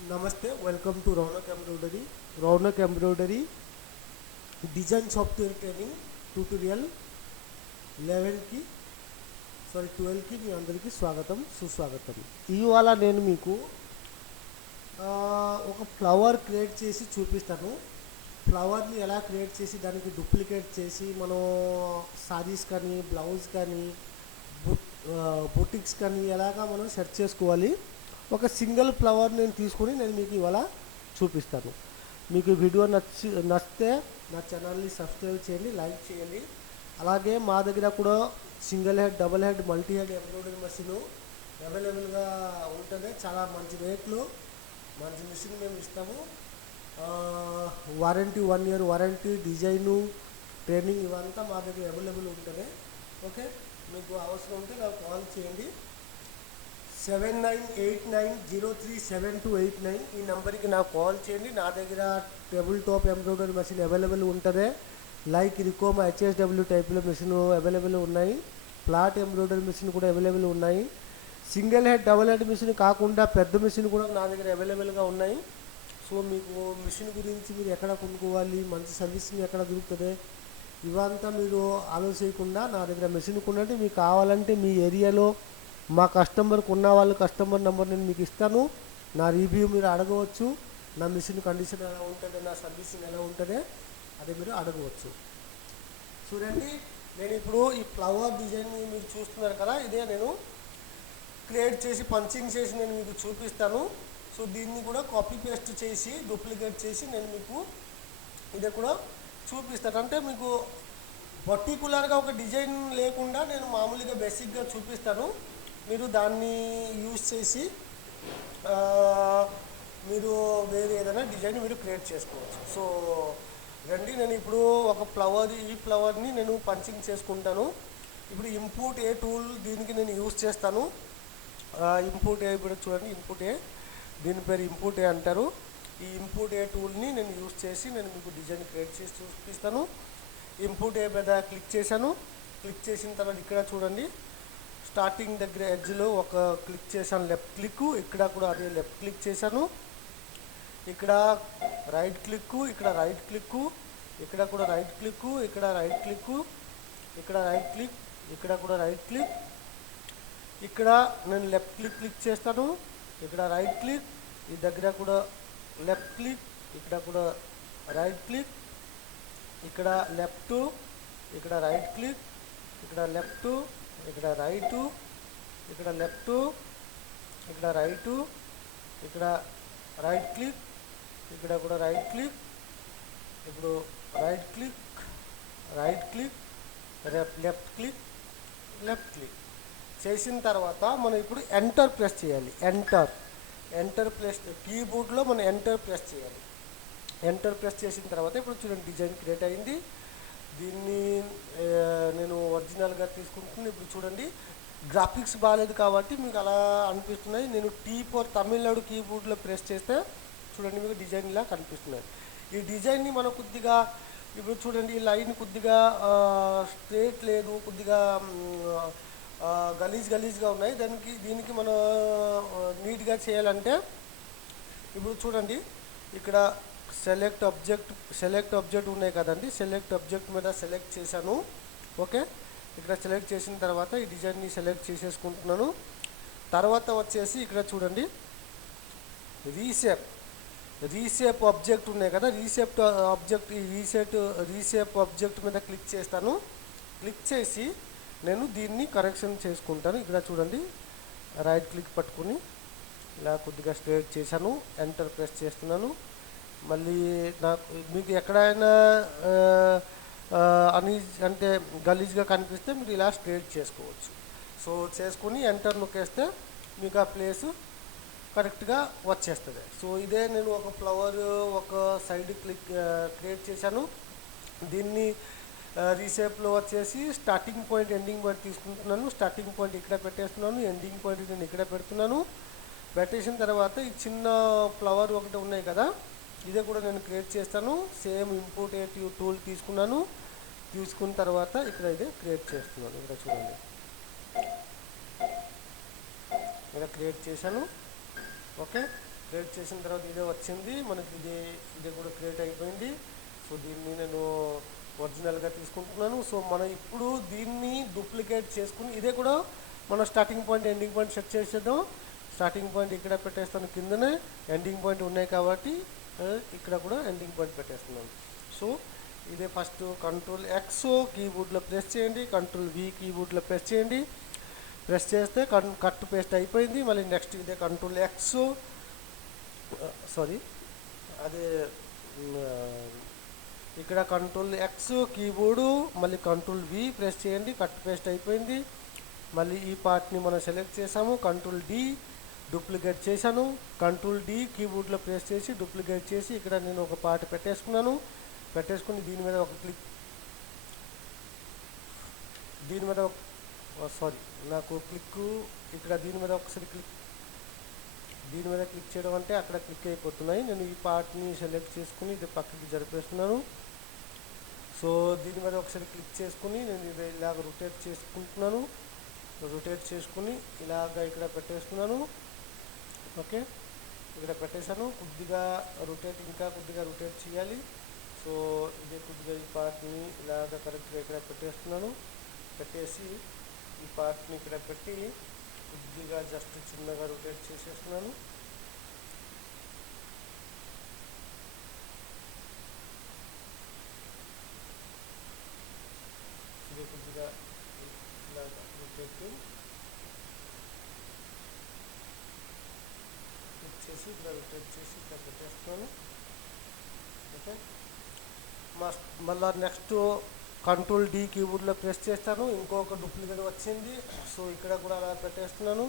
नमस्ते welcome to Raunak embroidery design software training tutorial 11 की 12 की మీ అందరికీ స్వాగతం సుస్వాగతం ఇవాళ నేను మీకు ఒక ఫ్లవర్ క్రియేట్ చేసి చూపిస్తాను ఫ్లవర్ని ఎలా క్రియేట్ చేసి దానికి డూప్లికేట్ చేసి మనం సారీస్ కానీ బ్లౌజ్ కానీ బుటిక్స్ కానీ ఎలాగా మనం సెట్ చేసుకోవాలి ఒక సింగిల్ ఫ్లవర్ నేను తీసుకొని నేను మీకు ఇవాళ చూపిస్తాను మీకు వీడియో నచ్చితే నా ఛానల్ని సబ్స్క్రైబ్ చేయండి లైక్ చేయండి అలాగే మా దగ్గర కూడా single head double head multi head embroidery machine అవైలబుల్గా ఉంటుంది చాలా మంచి రేట్లు మంచి మిషన్ మేము ఇస్తాము warranty 1 year warranty design training ఇవంతా మా దగ్గర అవైలబుల్ ఉంటుంది ఓకే మీకు అవసరం ఉంటే నాకు కాల్ చేయండి 7989037289 ఈ నెంబర్కి నాకు కాల్ చేయండి నా దగ్గర table top embroidery machine available ఉంటుంది లైక్ రికోమా హెచ్ఎస్డబ్ల్యూ టైప్లో మెషిన్ అవైలబుల్ ఉన్నాయి ఫ్లాట్ ఎంబ్రాయిడరీ మెషిన్ కూడా అవైలబుల్ ఉన్నాయి single head double head machine కాకుండా పెద్ద మెషిన్ కూడా నా దగ్గర అవైలబుల్గా ఉన్నాయి సో మీకు మెషిన్ గురించి మీరు ఎక్కడ కొనుక్కోవాలి మంచి సర్వీసింగ్ ఎక్కడ దొరుకుతుంది ఇవంతా మీరు ఆలోచించకుండా నా దగ్గర మెషిన్ కొనండి మీకు కావాలంటే మీ ఏరియాలో మా కస్టమర్కి ఉన్న వాళ్ళు కస్టమర్ నెంబర్ నేను మీకు ఇస్తాను నా రివ్యూ మీరు అడగవచ్చు నా మిషన్ కండిషన్ ఎలా ఉంటుంది నా సర్వీసింగ్ ఎలా ఉంటుంది అది మీరు అడగవచ్చు చూడండి నేను ఇప్పుడు ఈ ఫ్లవర్ డిజైన్ మీరు చూస్తున్నారు కదా ఇదే నేను క్రియేట్ చేసి పంచింగ్ చేసి నేను మీకు చూపిస్తాను సో దీన్ని కూడా కాపీ పేస్ట్ చేసి డూప్లికేట్ చేసి నేను మీకు ఇదే కూడా చూపిస్తాను అంటే మీకు పర్టికులర్గా ఒక డిజైన్ లేకుండా నేను మామూలుగా బేసిక్గా చూపిస్తాను మీరు దాన్ని యూజ్ చేసి మీరు వేరే ఏదైనా డిజైన్ మీరు క్రియేట్ చేసుకోవచ్చు సో రండి నేను ఇప్పుడు ఒక ఈ ఫ్లవర్ని నేను పంచింగ్ చేసుకుంటాను ఇప్పుడు ఇంపోర్ట్ ఏ టూల్ దీనికి నేను యూజ్ చేస్తాను ఇంపోర్ట్ ఏ ఇప్పుడు చూడండి ఇంపోర్ట్ ఏ దీని పేరు ఇంపోర్ట్ ఏ అంటారు ఈ ఇంపోర్ట్ ఏ టూల్ని నేను యూజ్ చేసి నేను మీకు డిజైన్ క్రియేట్ చేసి చూపిస్తాను ఇంపోర్ట్ ఏ మీద క్లిక్ చేశాను క్లిక్ చేసిన తర్వాత ఇక్కడ చూడండి స్టార్టింగ్ దగ్గర ఎడ్జ్లో ఒక క్లిక్ చేశాను లెఫ్ట్ క్లిక్ ఇక్కడ కూడా అదే లెఫ్ట్ క్లిక్ చేశాను ఇక్కడ రైట్ క్లిక్ ఇక్కడ రైట్ క్లిక్ ఇక్కడ కూడా రైట్ క్లిక్ ఇక్కడ రైట్ క్లిక్ ఇక్కడ రైట్ క్లిక్ ఇక్కడ కూడా రైట్ క్లిక్ ఇక్కడ నేను లెఫ్ట్ క్లిక్ చేస్తాను ఇక్కడ రైట్ క్లిక్ ఈ దగ్గర కూడా లెఫ్ట్ క్లిక్ ఇక్కడ కూడా రైట్ క్లిక్ ఇక్కడ లెఫ్ట్ ఇక్కడ రైట్ క్లిక్ ఇక్కడ లెఫ్ట్ ఇక్కడ రైటు ఇక్కడ లెఫ్ట్ ఇక్కడ రైటు ఇక్కడ రైట్ క్లిక్ ఇక్కడ కూడా రైట్ క్లిక్ ఇప్పుడు right click right click left click left click చేసిన తర్వాత మనం ఇప్పుడు ఎంటర్ ప్రెస్ చేయాలి ఎంటర్ ప్రెస్ కీబోర్డ్లో మనం ఎంటర్ ప్రెస్ చేయాలి ఎంటర్ ప్రెస్ చేసిన తర్వాత ఇప్పుడు చూడండి డిజైన్ క్రియేట్ అయింది దీన్ని నేను ఒరిజినల్గా తీసుకుంటున్నాను ఇప్పుడు చూడండి గ్రాఫిక్స్ బాగాలేదు కాబట్టి మీకు అలా అనిపిస్తున్నాయి నేను ఫర్ తమిళనాడు కీబోర్డ్లో ప్రెస్ చేస్తే చూడండి మీకు డిజైన్ ఇలా కనిపిస్తున్నాయి ఈ డిజైన్ని మనం కొద్దిగా ఇప్పుడు చూడండి ఈ లైన్ కొద్దిగా స్ట్రేట్ లేదు కొద్దిగా గలీజ్గా ఉన్నాయి దీనికి మనం నీట్గా చేయాలంటే ఇప్పుడు చూడండి ఇక్కడ సెలెక్ట్ ఆబ్జెక్ట్ ఉన్నాయి కదండి సెలెక్ట్ ఆబ్జెక్ట్ మీద సెలెక్ట్ చేశాను ఓకే ఇక్కడ సెలెక్ట్ చేసిన తర్వాత ఈ డిజైన్ని సెలెక్ట్ చేసేసుకుంటున్నాను తర్వాత వచ్చేసి ఇక్కడ చూడండి రీషేప్ ఆబ్జెక్ట్ ఉన్నాయి కదా రీషేప్ ఆబ్జెక్ట్ మీద క్లిక్ చేస్తాను క్లిక్ చేసి నేను దీన్ని కరెక్షన్ చేసుకుంటాను ఇక్కడ చూడండి రైట్ క్లిక్ పట్టుకుని ఇలా కొద్దిగా స్ట్రేట్ చేశాను ఎంటర్ ప్రెస్ చేస్తున్నాను మళ్ళీ నాకు మీకు ఎక్కడైనా అంటే గలీజ్గా కనిపిస్తే మీరు ఇలా స్ట్రేట్ చేసుకోవచ్చు సో చేసుకుని ఎంటర్ నొక్కేస్తే మీకు ఆ ప్లేసు కరెక్ట్గా వచ్చేస్తుంది సో ఇదే నేను ఒక ఫ్లవర్ ఒక సైడ్ క్రియేట్ చేశాను దీన్ని రీషేప్లో వచ్చేసి స్టార్టింగ్ పాయింట్ ఎండింగ్ పాయింట్ తీసుకుంటున్నాను స్టార్టింగ్ పాయింట్ ఇక్కడ పెట్టేస్తున్నాను ఎండింగ్ పాయింట్ నేను ఇక్కడ పెడుతున్నాను పెట్టేసిన తర్వాత ఈ చిన్న ఫ్లవర్ ఒకటి ఉన్నాయి కదా ఇదే కూడా నేను క్రియేట్ చేస్తాను సేమ్ ఇంపోర్ట్ ఏ టూల్ తీసుకున్న తర్వాత ఇక్కడ ఇదే క్రియేట్ చేస్తున్నాను ఇక్కడ చూడండి ఇక్కడ క్రియేట్ చేశాను ఓకే క్రియేట్ చేసిన తర్వాత ఇదే వచ్చింది మనకి, ఇదే కూడా క్రియేట్ అయిపోయింది. సో దీన్ని నేను ఒరిజినల్గా తీసుకుంటున్నాను. సో మనం ఇప్పుడు దీన్ని డూప్లికేట్ చేసుకుని ఇదే కూడా మనం starting point ending point set చేసేద్దాం. స్టార్టింగ్ పాయింట్ ఇక్కడ పెట్టేస్తాను, కిందనే ఎండింగ్ పాయింట్ ఉన్నాయి కాబట్టి ఇక్కడ కూడా ఎండింగ్ పాయింట్ పెట్టేస్తున్నాను. సో ఇదే ఫస్ట్ కంట్రోల్ ఎక్స్ కీబోర్డ్లో ప్రెస్ చేయండి, కంట్రోల్ వి కీబోర్డ్లో ప్రెస్ చేయండి. ప్రెస్ చేస్తే కట్ పేస్ట్ అయిపోయింది. మళ్ళీ నెక్స్ట్ ఇదే కంట్రోల్ ఎక్స్ అదే ఇక్కడ కంట్రోల్ ఎక్స్ కీబోర్డు మళ్ళీ కంట్రోల్ వి ప్రెస్ చేయండి, కట్ పేస్ట్ అయిపోయింది. మళ్ళీ ఈ పార్ట్ని మనం సెలెక్ట్ చేసాము, కంట్రోల్ డి డూప్లికేట్ చేశాను, కంట్రోల్ డి కీబోర్డ్లో ప్రెస్ చేసి డూప్లికేట్ చేసి ఇక్కడ నేను ఒక పార్ట్ పెట్టేసుకున్నాను. పెట్టేసుకుని దీని మీద ఒక క్లిక్, దీని మీద నాకు క్లిక్ ఇక్కడ దీని మీద ఒకసారి క్లిక్, దీని మీద క్లిక్ చేయడం అంటే అక్కడ క్లిక్ అయిపోతున్నాయి. నేను ఈ పార్ట్ని సెలెక్ట్ చేసుకుని ఇది పక్కకి జరిపేస్తున్నాను. సో దీని మీద ఒకసారి క్లిక్ చేసుకుని నేను ఇది ఇలాగ రొటేట్ చేసుకుంటున్నాను. రొటేట్ చేసుకుని ఇలాగ ఇక్కడ పెట్టేస్తున్నాను. ఓకే, ఇక్కడ పెట్టేశాను. కొద్దిగా రొటేట్, ఇంకా కొద్దిగా రొటేట్ చేయాలి. సో ఇదే కొద్దిగా ఈ పార్ట్ని ఇలాగ కరెక్ట్గా ఇక్కడ పెట్టేస్తున్నాను. పెట్టేసి ఈ పార్ట్ని ఇక్కడ పెట్టి కొద్దిగా జస్ట్ చిన్నగా రొటేట్ చేసేస్తున్నాను. ఇది కొద్దిగా ఇలాగా రొటేట్ క్లిక్ చేసి ఇక్కడ రొటేట్ చేసి ఇక్కడ పెట్టేస్తున్నాను. ఓకే, మళ్ళీ నెక్స్ట్ కంట్రోల్ డి కీబోర్డ్లో ప్రెస్ చేస్తాను. ఇంకొక డూప్లికేట్ వచ్చింది. సో ఇక్కడ కూడా అలా పెట్టేస్తున్నాను.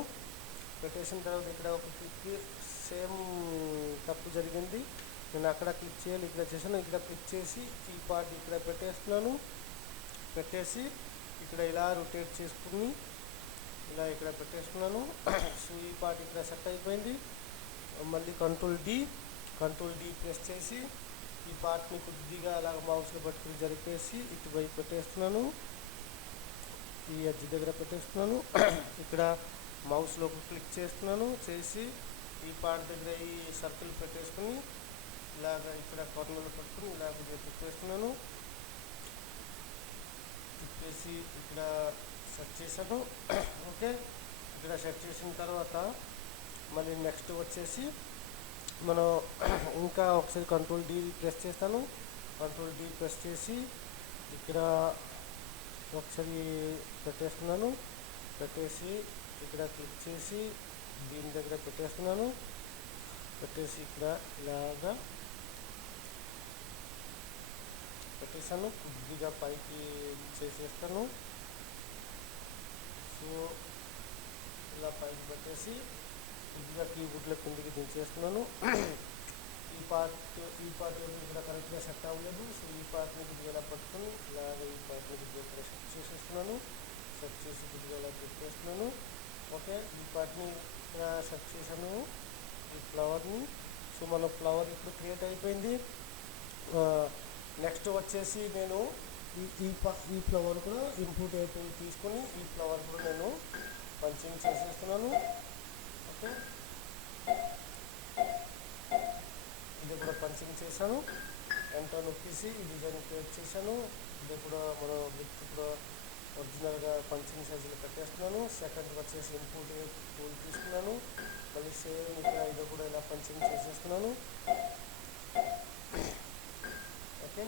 పెట్టేసిన తర్వాత ఇక్కడ ఒక క్లిక్, సేమ్ తప్పు జరిగింది. నేను అక్కడ క్లిక్ చేయాలి, ఇక్కడ చేశాను. ఇక్కడ క్లిక్ చేసి ఈ పార్ట్ ఇక్కడ పెట్టేస్తున్నాను. పెట్టేసి ఇక్కడ ఇలా రొటేట్ చేసుకుని ఇలా ఇక్కడ పెట్టేస్తున్నాను. సో ఈ పార్ట్ ఇక్కడ సెట్ అయిపోయింది. మళ్ళీ కంట్రోల్ డి ప్రెస్ చేసి ఈ పార్ట్ని కొద్దిగా అలాగ మౌస్లో పట్టుకుని జరిపేసి ఇటువైపు పెట్టేస్తున్నాను. ఈ ఎడ్జ్ దగ్గర పెట్టేస్తున్నాను. ఇక్కడ మౌస్లో క్లిక్ చేస్తున్నాను. చేసి ఈ పార్ట్ దగ్గర ఈ సర్కిల్ పెట్టేసుకుని ఇలాగ ఇక్కడ కార్నర్లో పట్టుకుని ఇలాగ తిప్పేస్తున్నాను. తిప్పేసి ఇక్కడ సెట్ చేశాను. ఓకే, ఇక్కడ సెట్ చేసిన తర్వాత మళ్ళీ నెక్స్ట్ వచ్చేసి మనం ఇంకా ఒకసారి కంట్రోల్ డి ప్రెస్ చేస్తాను. కంట్రోల్ డి ప్రెస్ చేసి ఇక్కడ ఒకసారి పెట్టేస్తున్నాను. పెట్టేసి ఇక్కడ క్లిక్ చేసి దీని దగ్గర పెట్టేస్తున్నాను. పెట్టేసి ఇక్కడ ఇలాగా పెట్టేసాను. కొద్దిగా పైకి చేసేస్తాను. సో ఇలా పైకి పెట్టేసి కొద్దిగా కీబోర్డ్లో కిందికి దించేస్తున్నాను. ఈ పార్ట్ ఇక్కడ కరెక్ట్గా సెట్ అవ్వలేదు. సో ఈ పార్ట్ని కొద్దిగా ఇలా పట్టుకొని ఇలాగ ఈ పార్ట్ని కొద్దిగా ఇక్కడ సెట్ చేసేస్తున్నాను. సెట్ చేసి కొద్దిగా ఇలా పెట్టేస్తున్నాను. ఓకే, ఈ పార్ట్ని ఇక్కడ సెట్ చేశాను, ఈ ఫ్లవర్ని. సో మన ఫ్లవర్ ఇప్పుడు క్రియేట్ అయిపోయింది. నెక్స్ట్ వచ్చేసి నేను ఈ ఫ్లవర్ కూడా ఇన్పుట్ అయిపోయి తీసుకొని ఈ ఫ్లవర్ కూడా నేను పంచింగ్ చేసేస్తున్నాను. ఓకే, ఇది కూడా పంచింగ్ చేశాను. ఎంటర్ నొక్కేసి ఈ డిజైన్ క్రియేట్ చేశాను. ఇది కూడా మనం విత్ కూడా ఒరిజినల్గా పంచింగ్ సైజులో పెట్టేస్తున్నాను. సెకండ్ వచ్చేసి ఇన్పుట్ టూల్ తీసుకున్నాను. మళ్ళీ సేమ్ ఇక్కడ ఇది కూడా ఇలా పంచింగ్ చేసేస్తున్నాను. ఓకే,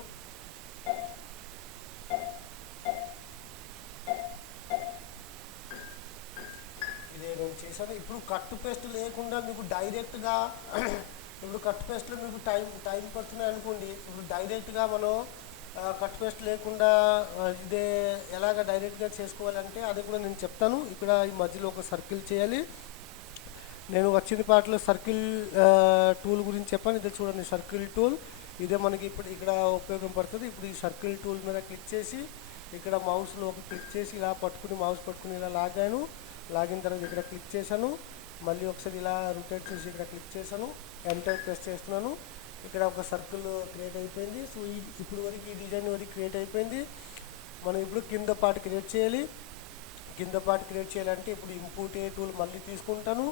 ఇదే నేను చేశాను. ఇప్పుడు కట్ పేస్ట్ లేకుండా మీకు డైరెక్ట్గా ఇప్పుడు కట్ పేస్ట్లో మీకు టైం పడుతున్నాయి అనుకోండి. ఇప్పుడు డైరెక్ట్గా మనం కట్ పేస్ట్ లేకుండా ఇదే ఎలాగ డైరెక్ట్గా చేసుకోవాలంటే అది కూడా నేను చెప్తాను. ఇక్కడ ఈ మధ్యలో ఒక సర్కిల్ చేయాలి. నేను వచ్చిన పాటలో సర్కిల్ టూల్ గురించి చెప్పాను. ఇదే చూడండి, సర్కిల్ టూల్ ఇదే మనకి ఇప్పుడు ఇక్కడ ఉపయోగపడుతుంది. ఇప్పుడు ఈ సర్కిల్ టూల్ మీద క్లిక్ చేసి ఇక్కడ మౌస్లో ఒక క్లిక్ చేసి ఇలా పట్టుకుని మౌస్ పట్టుకుని ఇలా లాగాను. లాగిన తర్వాత ఇక్కడ క్లిక్ చేశాను. మళ్ళీ ఒకసారి ఇలా రొటేట్ చేసి ఇక్కడ క్లిక్ చేశాను. ఎంటర్ ప్రెస్ చేస్తున్నాను. ఇక్కడ ఒక సర్కిల్ క్రియేట్ అయిపోయింది. సో ఇప్పుడు వరకు ఈ డిజైన్ వరకు క్రియేట్ అయిపోయింది. మనం ఇప్పుడు కింద పార్ట్ క్రియేట్ చేయాలి. కింద పార్ట్ క్రియేట్ చేయాలంటే ఇప్పుడు ఇంపోర్ట్ ఏ టూల్ మళ్ళీ తీసుకుంటాను.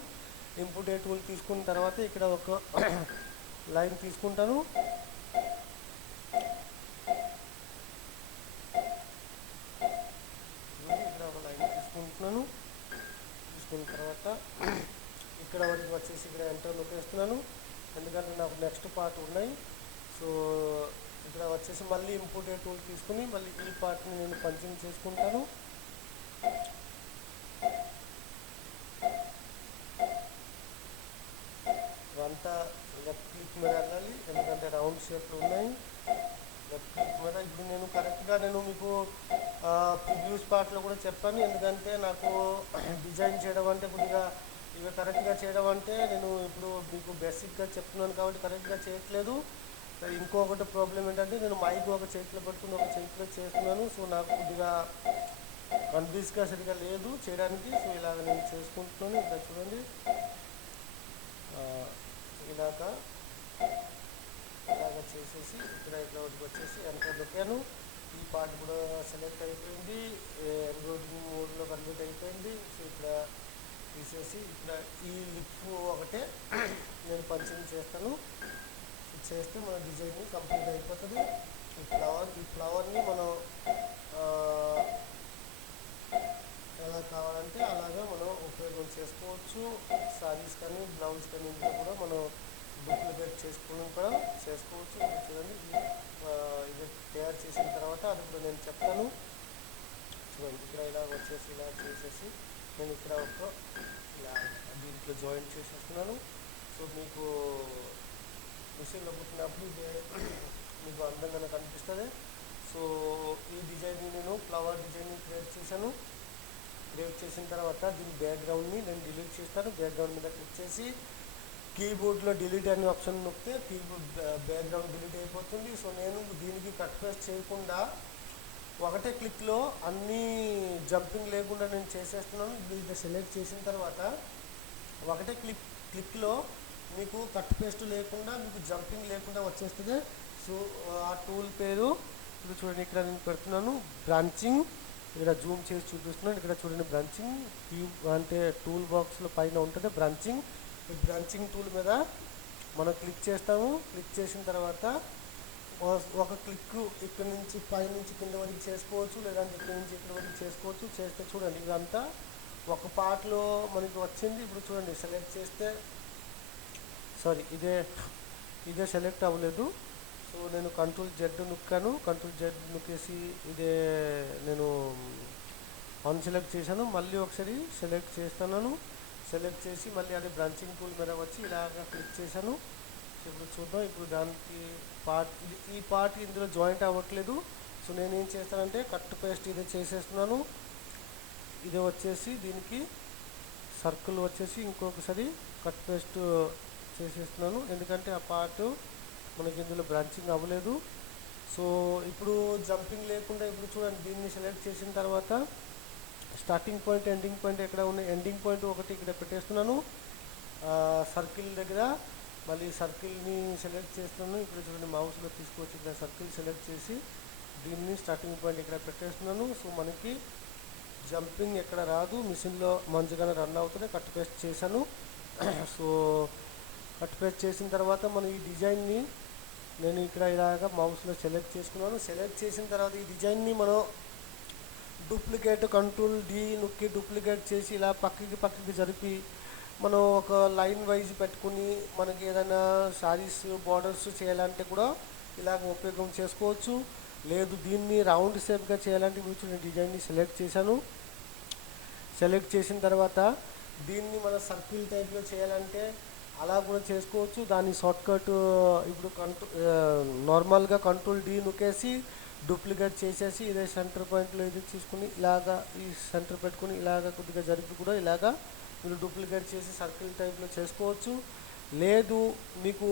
ఇన్పుట్ ఏ టూల్ తీసుకున్న తర్వాత ఇక్కడ ఒక లైన్ తీసుకుంటాను. ఇక్కడ ఒక లైన్ తీసుకుంటున్నాను. తీసుకున్న తర్వాత ఇక్కడ వరకు వచ్చేసి ఇక్కడ ఎంటర్ నొక్కేస్తున్నాను, ఎందుకంటే నాకు నెక్స్ట్ పార్ట్ ఉన్నాయి. సో ఇక్కడ వచ్చేసి మళ్ళీ ఇన్పుట్ ఏ టూల్ తీసుకుని మళ్ళీ ఈ పార్ట్ని నేను పంచింగ్ చేసుకుంటాను. అంతా లెఫ్ట్ క్లిక్ మీద వెళ్ళాలి, ఎందుకంటే రౌండ్ షేప్లు ఉన్నాయి. లెఫ్ట్ క్లిక్ మీద ఇప్పుడు నేను కరెక్ట్గా మీకు ప్రివ్యూస్ పార్ట్లో కూడా చెప్పాను, ఎందుకంటే నాకు డిజైన్ చేయడం అంటే కొద్దిగా ఇవి కరెక్ట్గా చేయడం అంటే నేను ఇప్పుడు మీకు బేసిక్గా చెప్తున్నాను కాబట్టి కరెక్ట్గా చేయట్లేదు. ఇంకొకటి ప్రాబ్లం ఏంటంటే నేను మైక్ ఒక చేతిలో పట్టుకుని ఒక చేతిలో చేస్తున్నాను. సో నాకు కొద్దిగా కన్ఫ్యూజ్గా సరిగా లేదు చేయడానికి. సో ఇలాగ నేను చేసుకుంటున్నాను. ఇక్కడ చూడండి, ఇలాగ చేసేసి ఇక్కడ వరకు వచ్చేసి ఎంటర్ నొక్కాను. ఈ పార్ట్ కూడా సెలెక్ట్ అయిపోయింది, ఎంబ్రాయిడరింగ్ మోడ్లో కన్వర్ట్ అయిపోయింది. సో ఇక్కడ తీసేసి ఇక్కడ ఈ లిప్ ఒకటే నేను పంచింగ్ చేస్తాను. చేస్తే మన డిజైన్ కంప్లీట్ అయిపోతుంది. ఈ ఫ్లవర్ని మనం ఎలా కావాలంటే అలాగా మనం ఉపయోగం చేసుకోవచ్చు. శారీస్ కానీ బ్లౌజ్ కానీ ఇందులో కూడా మనం డూప్లికేట్ చేసుకోవడం కూడా చేసుకోవచ్చు. చూడండి, ఇది తయారు చేసిన తర్వాత అది కూడా నేను చెప్తాను. చూడండి, ఇక్కడ ఇలా వచ్చేసి ఇలా చేసేసి నేను ఇక్కడ ఇలా దీంట్లో జాయింట్ చేసేస్తున్నాను. సో మీకు మిషన్లో కుట్టినప్పుడు మీకు అందంగా కనిపిస్తుంది. సో ఈ డిజైన్ని నేను ఫ్లవర్ డిజైన్ని క్రియేట్ చేశాను. క్రియేట్ చేసిన తర్వాత దీని బ్యాక్గ్రౌండ్ని నేను డిలీట్ చేస్తాను. బ్యాక్గ్రౌండ్ మీద క్లిక్ చేసి కీబోర్డ్లో డిలీట్ అనే ఆప్షన్ నొక్కితే కీబోర్డ్ బ్యాక్గ్రౌండ్ డిలీట్ అయిపోతుంది. సో నేను దీనికి కట్ పేస్ట్ చేయకుండా ఒకటే క్లిక్లో అన్నీ జంపింగ్ లేకుండా నేను చేసేస్తున్నాను. ఇది సెలెక్ట్ చేసిన తర్వాత ఒకటే క్లిక్లో మీకు కట్ పేస్ట్ లేకుండా మీకు జంపింగ్ లేకుండా వచ్చేస్తుంది. సో ఆ టూల్ పేరు ఇప్పుడు చూడండి, ఇక్కడ నేను పెడుతున్నాను బ్రాంచింగ్. ఇక్కడ జూమ్ చేసి చూపిస్తున్నాను. ఇక్కడ చూడండి, బ్రాంచింగ్ క్యూబ్ అంటే టూల్ బాక్స్లో పైన ఉంటుంది బ్రాంచింగ్. ఈ బ్రాంచింగ్ టూల్ మీద మనం క్లిక్ చేస్తాము. క్లిక్ చేసిన తర్వాత ఒక క్లిక్ ఇక్కడ నుంచి పై నుంచి కింద వరకు చేసుకోవచ్చు, లేదంటే ఇక్కడ నుంచి ఇక్కడ వరకు చేసుకోవచ్చు. చేస్తే చూడండి, ఇదంతా ఒక పార్ట్లో మనకి వచ్చింది. ఇప్పుడు చూడండి, సెలెక్ట్ చేస్తే ఇదే సెలెక్ట్ అవ్వలేదు. సో నేను కంట్రోల్ జెడ్ నొక్కాను. కంట్రోల్ జెడ్ నొక్కేసి ఇదే నేను అన్సెలెక్ట్ చేశాను. మళ్ళీ ఒకసారి సెలెక్ట్ చేస్తున్నాను. సెలెక్ట్ చేసి మళ్ళీ అది బ్రాంచింగ్ టూల్ మీద వచ్చి ఇలాగ క్లిక్ చేశాను. సో ఇప్పుడు చూద్దాం. ఇప్పుడు దానికి ఈ పార్ట్ ఇందులో జాయింట్ అవ్వట్లేదు. సో నేను ఏం చేస్తానంటే కట్ పేస్ట్ ఇదే చేసేస్తున్నాను. ఇదే వచ్చేసి దీనికి సర్కిల్ వచ్చేసి ఇంకొకసారి కట్ పేస్ట్ చేసేస్తున్నాను, ఎందుకంటే ఆ పార్ట్ మనకి ఇందులో బ్రాంచింగ్ అవ్వలేదు. సో ఇప్పుడు జంపింగ్ లేకుండా ఇప్పుడు చూడండి, దీన్ని సెలెక్ట్ చేసిన తర్వాత స్టార్టింగ్ పాయింట్ ఎండింగ్ పాయింట్ ఎక్కడ ఉన్నాయి, ఎండింగ్ పాయింట్ ఒకటి ఇక్కడ పెట్టేస్తున్నాను. సర్కిల్ దగ్గర మళ్ళీ సర్కిల్ని సెలెక్ట్ చేస్తున్నాను. ఇక్కడ చూడండి, మౌస్లో తీసుకొచ్చి ఇక్కడ సర్కిల్ సెలెక్ట్ చేసి దీన్ని స్టార్టింగ్ పాయింట్ ఇక్కడ పెట్టేస్తున్నాను. సో మనకి జంపింగ్ ఎక్కడ రాదు, మిషన్లో మంచిగానే రన్ అవుతుంది. కట్ పేస్ట్ చేశాను. సో కట్ పేస్ట్ చేసిన తర్వాత మనం ఈ డిజైన్ని నేను ఇక్కడ ఇలాగ మౌస్లో సెలెక్ట్ చేసుకున్నాను. సెలెక్ట్ చేసిన తర్వాత ఈ డిజైన్ని మనం డూప్లికేట్ కంట్రోల్ డి నొక్కి డూప్లికేట్ చేసి ఇలా పక్కకి జరిపి మనం ఒక లైన్ వైజ్ పెట్టుకుని మనకి ఏదైనా శారీస్ బార్డర్స్ చేయాలంటే కూడా ఇలాగ ఉపయోగం చేసుకోవచ్చు. లేదు దీన్ని రౌండ్ షేప్గా చేయాలంటే నేను డిజైన్ని సెలెక్ట్ చేశాను. సెలెక్ట్ చేసిన తర్వాత దీన్ని మన సర్కిల్ టైప్లో చేయాలంటే అలా కూడా చేసుకోవచ్చు. దాని షార్ట్కట్ ఇప్పుడు నార్మల్గా కంట్రోల్ డి నొక్కేసి డూప్లికేట్ చేసేసి ఇదే సెంటర్ పాయింట్లో ఇది తీసుకుని ఇలాగా ఈ సెంటర్ పెట్టుకుని ఇలాగ కొద్దిగా జరిపి కూడా ఇలాగా మీరు డూప్లికేట్ చేసి సర్కిల్ టైప్లో చేసుకోవచ్చు. లేదు మీకు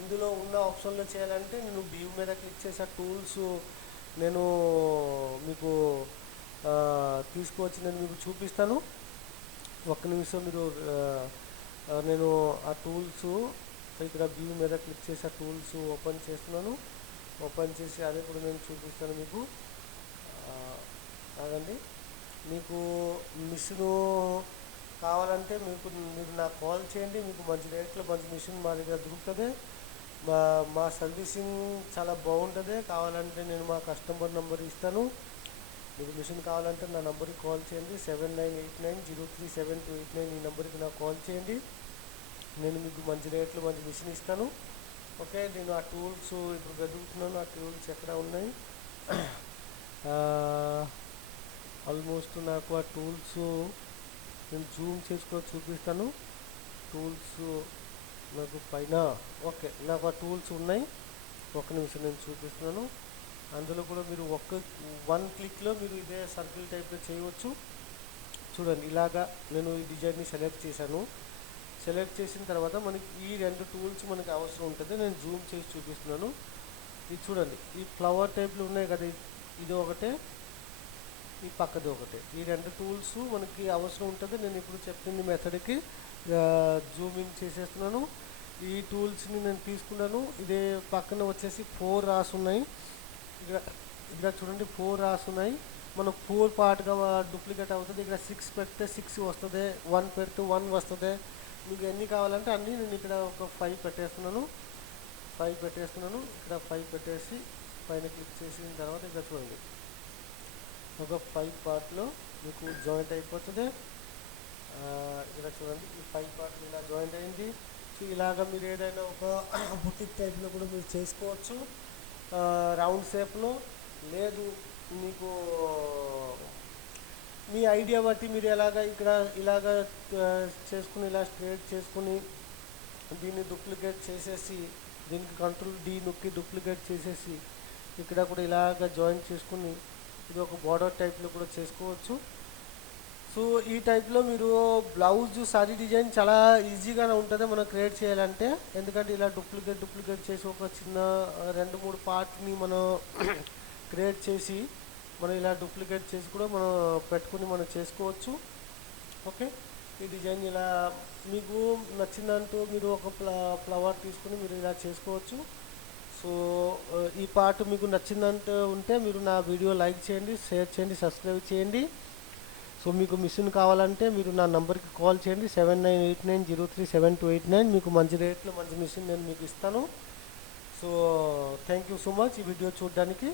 ఇందులో ఉన్న ఆప్షన్లో చేయాలంటే నేను వ్యూ మీద క్లిక్ చేసే టూల్స్ నేను మీకు తీసుకువచ్చి నేను మీకు చూపిస్తాను. ఒక్క నిమిషం మీరు నేను ఆ టూల్స్ ఇక్కడ వ్యూ మీద క్లిక్ చేసి ఆ టూల్స్ ఓపెన్ చేస్తున్నాను. ఓపెన్ చేసి అదే కూడా నేను చూపిస్తాను మీకు. కాదండి, మీకు మిషను కావాలంటే మీరు నాకు కాల్ చేయండి, మీకు మంచి రేట్లో మంచి మిషన్ మా దగ్గర దొరుకుతుంది. మా సర్వీసింగ్ చాలా బాగుంటుంది. కావాలంటే నేను మా కస్టమర్ నెంబర్ ఇస్తాను. మీకు మిషన్ కావాలంటే నా నెంబర్కి కాల్ చేయండి, 7989037289. ఈ నెంబర్కి నాకు కాల్ చేయండి. నేను మీకు మంచి రేట్లో మంచి మిషన్ ఇస్తాను. ఓకే, నేను ఆ టూల్స్ ఇప్పుడు వెతుకుతున్నాను. ఆ టూల్స్ ఎక్కడ ఉన్నాయి? ఆల్మోస్ట్ నాకు ఆ టూల్స్ నేను జూమ్ చేసుకొని చూపిస్తాను. టూల్స్ నాకు పైన, ఓకే, నాకు ఆ టూల్స్ ఉన్నాయి. ఒక్క నిమిషం నేను చూపిస్తున్నాను. అందులో కూడా మీరు వన్ క్లిక్లో మీరు ఇదే సర్కిల్ టైప్లో చేయవచ్చు. చూడండి, ఇలాగా నేను ఈ డిజైన్ని సెలెక్ట్ చేశాను. సెలెక్ట్ చేసిన తర్వాత మనకి ఈ రెండు టూల్స్ మనకి అవసరం ఉంటుంది. నేను జూమ్ చేసి చూపిస్తున్నాను. ఇది చూడండి, ఈ ఫ్లవర్ టైప్లు ఉన్నాయి కదా, ఇది ఒకటే, ఈ పక్కది ఒకటే. ఈ రెండు టూల్స్ మనకి అవసరం ఉంటుంది. నేను ఇప్పుడు చెప్పింది మెథడ్కి జూమింగ్ చేసేస్తున్నాను. ఈ టూల్స్ని నేను తీసుకున్నాను. ఇదే పక్కన వచ్చేసి 4 రాసి ఉన్నాయి. ఇక్కడ చూడండి 4 రాసి ఉన్నాయి. మనకు 4 పార్ట్గా డూప్లికేట్ అవుతుంది. ఇక్కడ 6 పెడితే 6 వస్తుంది, 1 పెడితే 1 వస్తుంది. మీకు ఎన్ని కావాలంటే అన్నీ నేను ఇక్కడ ఒక 5 పెట్టేస్తున్నాను. ఇక్కడ 5 పెట్టేసి పైన క్లిక్ చేసిన తర్వాత ఇక్కడ చూడండి ఒక 5 పార్ట్లో మీకు జాయింట్ అయిపోతుంది. ఇక్కడ చూడండి ఈ 5 పార్ట్లు ఇలా జాయింట్ అయింది. సో ఇలాగ మీరు ఏదైనా ఒక బుటిక్ టైప్లో కూడా మీరు చేసుకోవచ్చు. రౌండ్ షేప్లో లేదు, మీకు మీ ఐడియా బట్టి మీరు ఇలాగ చేసుకుని ఇలా స్ట్రేట్ చేసుకుని దీన్ని డూప్లికేట్ చేసేసి, దీనికి కంట్రోల్ D నొక్కి డూప్లికేట్ చేసేసి ఇక్కడ కూడా ఇలాగ జాయింట్ చేసుకుని ఇది ఒక బార్డర్ టైప్లో కూడా చేసుకోవచ్చు. సో ఈ టైప్లో మీరు బ్లౌజ్ సారీ డిజైన్ చాలా ఈజీగానే ఉంటుంది మనం క్రియేట్ చేయాలంటే. ఎందుకంటే ఇలా డూప్లికేట్ చేసి ఒక చిన్న 2-3 పార్ట్ని మనం క్రియేట్ చేసి మనం ఇలా డూప్లికేట్ చేసి కూడా మనం పెట్టుకుని మనం చేసుకోవచ్చు. ఓకే, ఈ డిజైన్ ఇలా మీకు నచ్చిందంటూ మీరు ఒక ఫ్లవర్ తీసుకుని మీరు ఇలా చేసుకోవచ్చు. సో ఈ పార్ట్ మీకు నచ్చిందంటూ ఉంటే మీరు నా వీడియో లైక్ చేయండి, షేర్ చేయండి, సబ్స్క్రైబ్ చేయండి. సో మీకు మిషన్ కావాలంటే మీరు నా నెంబర్కి కాల్ చేయండి, 7989037289. మీకు మంచి రేట్లో మంచి మిషన్ నేను మీకు ఇస్తాను. So thank you so much ఈ వీడియో చూడడానికి.